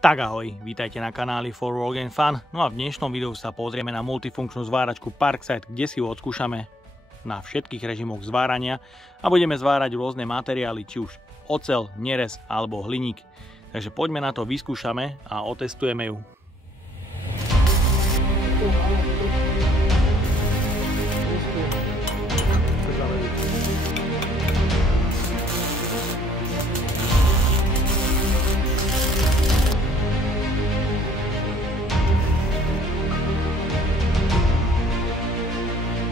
Tak ahoj, vítajte na kanáli For Work and Fun. No a v dnešnom videu sa pozrieme na multifunkčnú zváračku Parkside, kde si ju odskúšame na všetkých režimoch zvárania a budeme zvárať rôzne materiály, či už oceľ, nerez alebo hliník. Takže poďme na to, vyskúšame a otestujeme ju.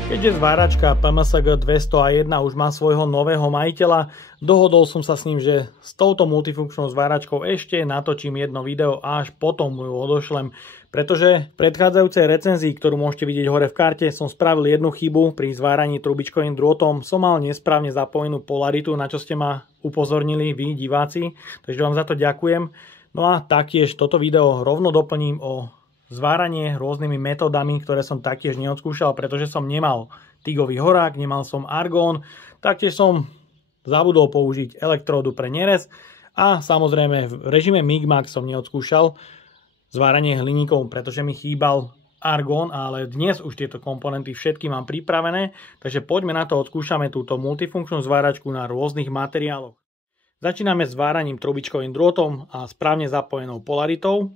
Keďže zváračka PMSG 201 už má svojho nového majiteľa, dohodol som sa s ním, že s touto multifunkčnou zváračkou ešte natočím jedno video a až potom ju odošlem. Pretože v predchádzajúcej recenzii, ktorú môžete vidieť hore v karte, som spravil jednu chybu pri zváraní trubičkovým drôtom. Som mal nesprávne zapojenú polaritu, na čo ste ma upozornili vy, diváci, takže vám za to ďakujem. No a taktiež toto video rovno doplním o zváranie rôznymi metódami, ktoré som taktiež neodskúšal, pretože som nemal tigový horák, nemal som argón, taktiež som zabudol použiť elektródu pre nerez a samozrejme v režime Migmax som neodskúšal zváranie hliníkov, pretože mi chýbal argón, ale dnes už tieto komponenty všetky mám pripravené, takže poďme na to, odskúšame túto multifunkčnú zváračku na rôznych materiáloch. Začíname s zváraním trubičkovým drôtom a správne zapojenou polaritou.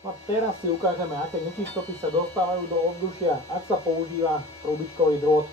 A teraz si ukážeme, aké nečistoty sa dostávajú do ovzdušia, ak sa používa trubičkový drôt.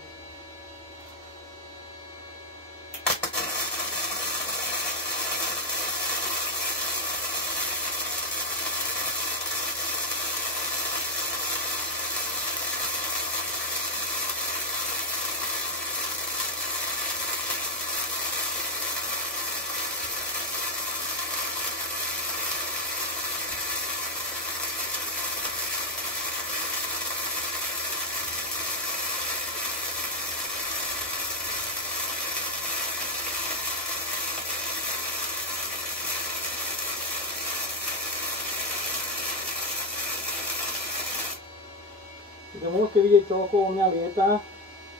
Čiže môžete vidieť, čo okolo mňa lieta.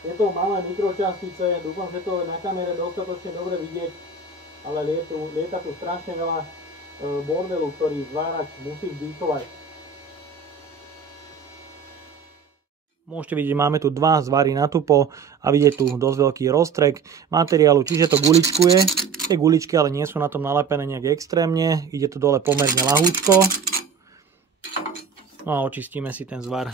Je to malé mikročastice, dúfam, že to na kamere dostatočne dobre vidieť, ale lieta tu strašne veľa bordelu, ktorý zvárač musí vdýchovať. Môžete vidieť, máme tu dva zvary na tupo a vidieť tu dosť veľký roztrek materiálu, čiže to guličkuje. Tie guličky ale nie sú na tom nalepené nejak extrémne, ide to dole pomerne ľahúčko. No a očistíme si ten zvar.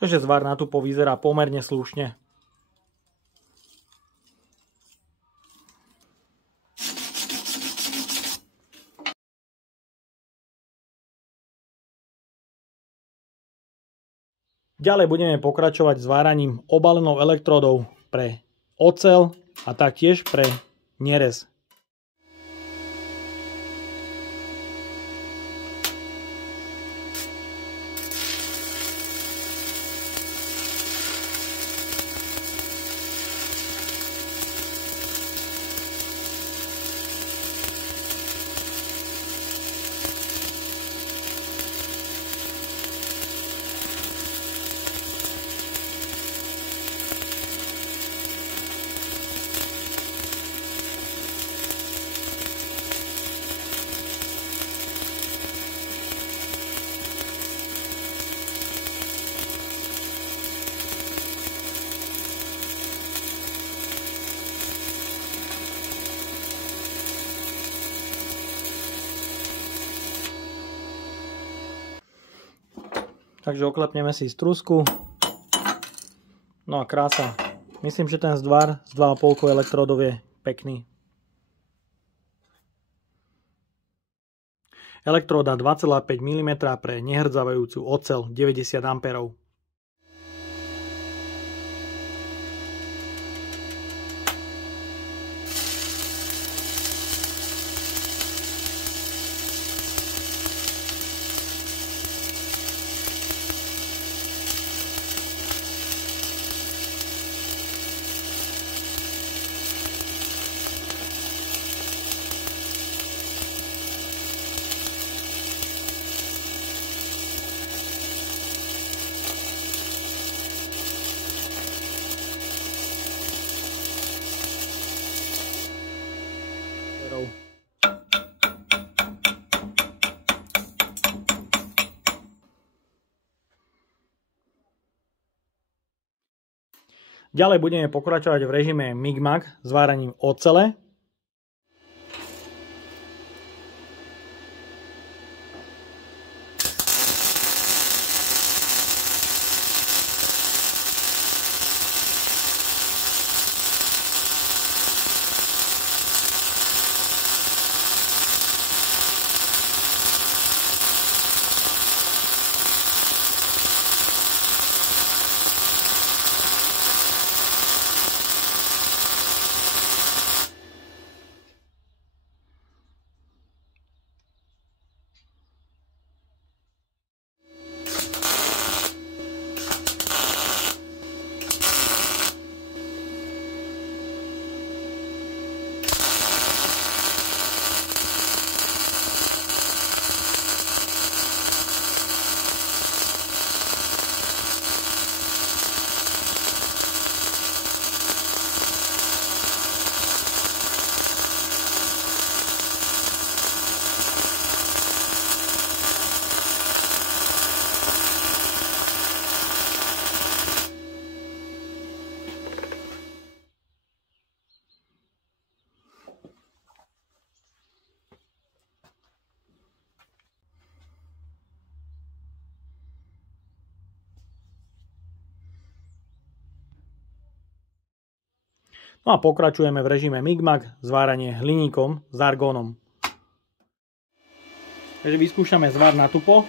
Takže zvar na tupo vyzerá pomerne slušne. Ďalej budeme pokračovať zváraním obalenou elektródou pre oceľ a taktiež pre nerez. Takže oklepneme si strusku. No a krása. Myslím, že ten zdvar z 2,5 elektródov je pekný. Elektróda 2,5 mm pre nehrdzavajúcu oceľ 90 A. Ďalej budeme pokračovať v režime Migmag s váraním ocele. No a pokračujeme v režime Migmag, zváranie hliníkom s argónom. Takže vyskúšame zvár na tupo.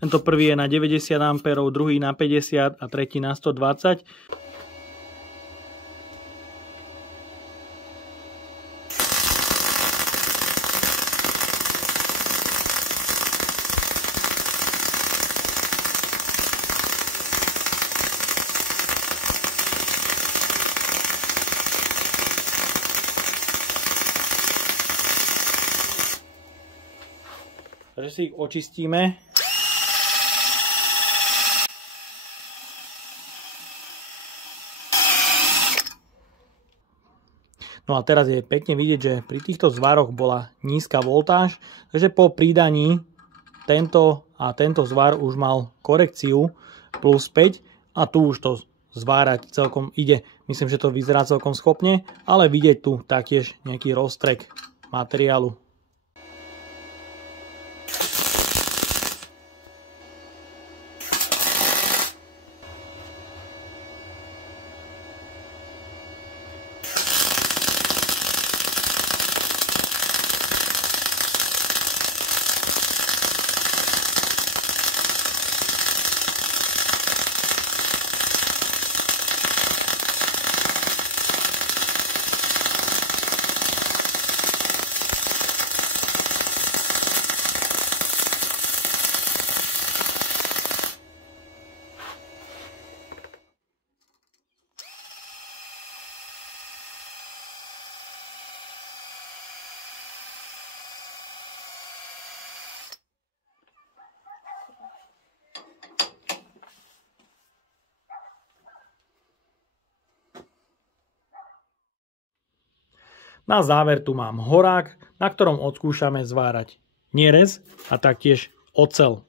Tento prvý je na 90 A, druhý na 50 a tretí na 120. Takže si ich očistíme. No a teraz je pekne vidieť, že pri týchto zvároch bola nízka voltáž, takže po pridaní tento zvár už mal korekciu plus 5 a tu už to zvárať celkom ide. Myslím, že to vyzerá celkom schopne, ale vidieť tu taktiež nejaký roztrek materiálu. Na záver tu mám horák, na ktorom odskúšame zvárať nerez a taktiež oceľ.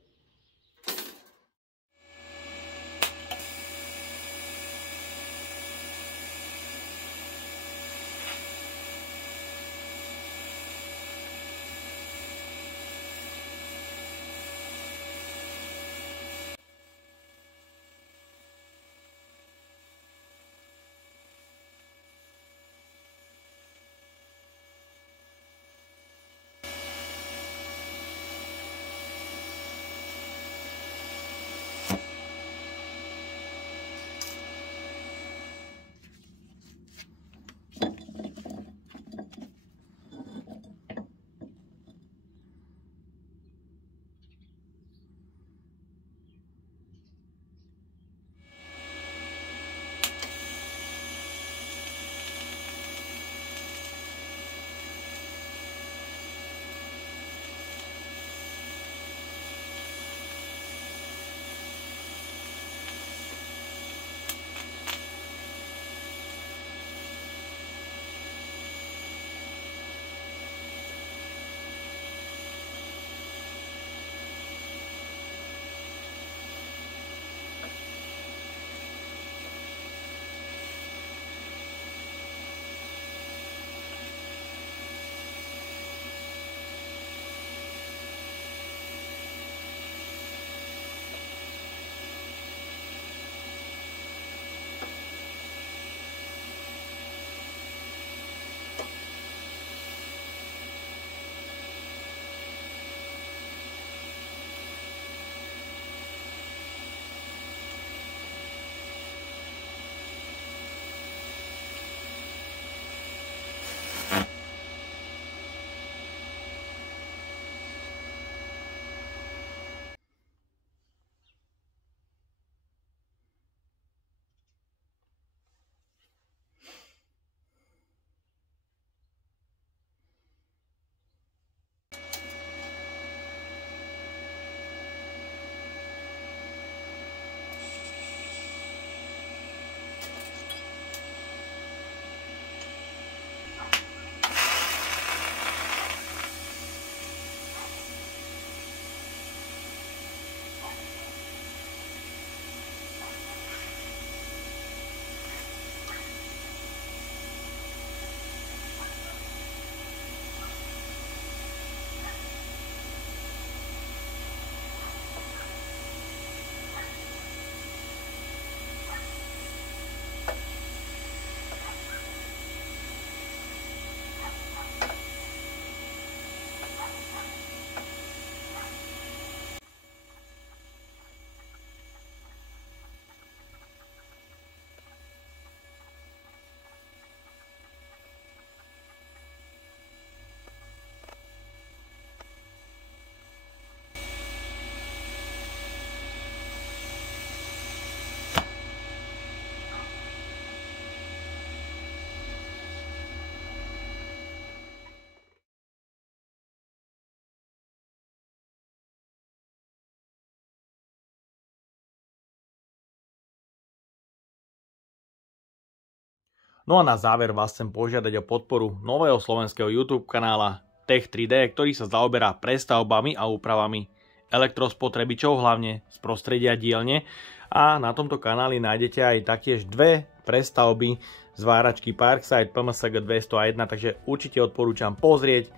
No a na záver vás chcem požiadať o podporu nového slovenského YouTube kanála Tech3D, ktorý sa zaoberá prestavbami a úpravami elektrospotrebičov, hlavne z prostredia dielne. A na tomto kanáli nájdete aj taktiež dve prestavby zváračky Parkside PMSG 201, takže určite odporúčam pozrieť,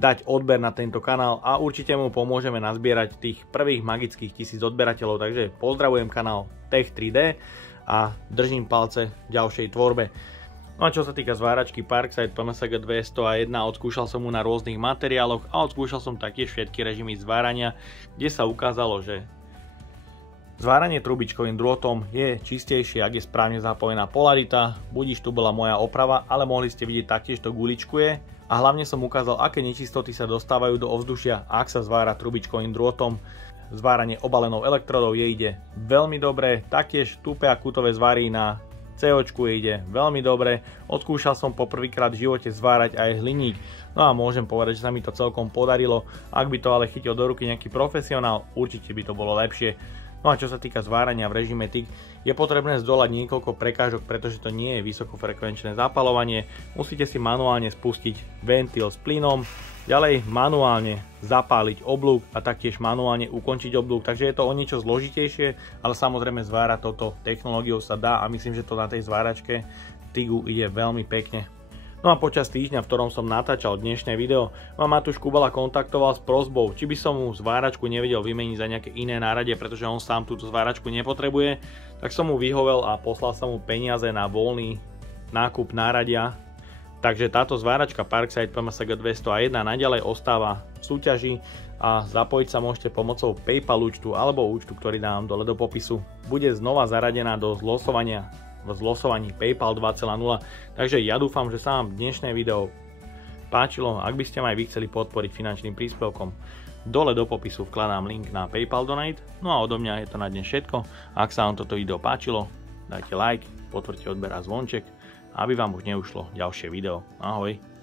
dať odber na tento kanál a určite mu pomôžeme nazbierať tých prvých magických 1000 odberateľov. Takže pozdravujem kanál Tech3D a držím palce v ďalšej tvorbe. No a čo sa týka zváračky Parkside PMSG 201, odskúšal som mu na rôznych materiáloch a odskúšal som taktiež všetky režimy zvárania, kde sa ukázalo, že zváranie trubičkovým drôtom je čistejšie, ak je správne zapojená polarita. Budiž tu bola moja oprava, ale mohli ste vidieť taktiež to guličkuje a hlavne som ukázal, aké nečistoty sa dostávajú do ovzdušia, ak sa zvára trubičkovým drôtom. Zváranie obalenou elektrodou ide veľmi dobre, taktiež tupé a kútové zváry na COčku ide veľmi dobre. Odskúšal som poprvýkrát v živote zvárať aj hliník, no a môžem povedať, že sa mi to celkom podarilo. Ak by to ale chytil do ruky nejaký profesionál, určite by to bolo lepšie. No a čo sa týka zvárania v režime TIG, je potrebné zdolať niekoľko prekážok, pretože to nie je vysokofrekvenčné zapaľovanie. Musíte si manuálne spustiť ventil s plynom, ďalej manuálne zapáliť oblúk a taktiež manuálne ukončiť oblúk, takže je to o niečo zložitejšie, ale samozrejme zvárať toto technológiou sa dá a myslím, že to na tej zváračke TIGu ide veľmi pekne. No a počas týždňa, v ktorom som natáčal dnešné video, ma Matúš Kubala kontaktoval s prosbou, či by som mu zváračku nevedel vymeniť za nejaké iné náradie, pretože on sám túto zváračku nepotrebuje, tak som mu vyhovel a poslal som mu peniaze na voľný nákup náradia. Takže táto zváračka Parkside PMSG 201 naďalej ostáva v súťaži a zapojiť sa môžete pomocou PayPal účtu alebo účtu, ktorý dám dole do popisu. Bude znova zaradená do zlosovania v zlosovaní PayPal 2.0. Takže ja dúfam, že sa vám dnešné video páčilo. Ak by ste ma aj vy chceli podporiť finančným príspevkom, dole do popisu vkladám link na PayPal Donate. No a odo mňa je to na dnes všetko. Ak sa vám toto video páčilo, dajte like, potvrďte odber a zvonček, aby vám už neušlo ďalšie video. Ahoj.